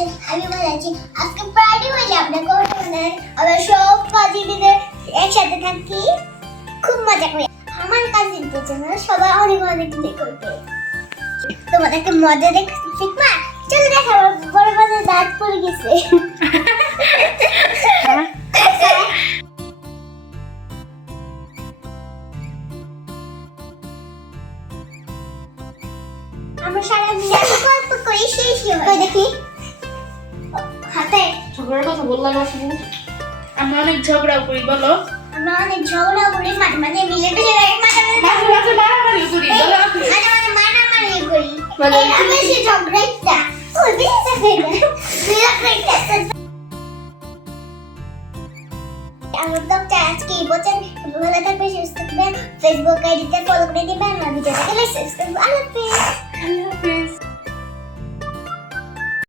আছেন আমি ভালো আছি। আজকে ফ্রাইডে হইলে আপনার করোনা আমরা সব কাজিনদের একসাথে থাকি? খুব মজা করি। আমার কাজিনদের জন্য সবাই অনেক অনেক দিনে করবে। তোমাদেরকে মজা দেখে শিখবা? চলো দেখা বড় বড় দাঁত পড়ে গেছে। আমরা সারা দিন গল্প করি শেষ হয় হাতে ঝগড়ার কথা বললাম না শুধু। আমরা অনেক ঝগড়া করি বলো। আমরা অনেক ঝগড়া করি মাঝে মাঝে মিলে মিলে মাঝে মাঝে মাঝে মারামারি করি বলো মাঝে মাঝে মারামারি করি। মানে- আমি সে ওই আমার ব্লগটা আজকে এই ভালো থাকবে সুস্থ ফেসবুক আইডিতে ফলো করে দিবেন আমার ভিডিওটাকে লাইক সাবস্ক্রাইব আল্লাহ হাফেজ।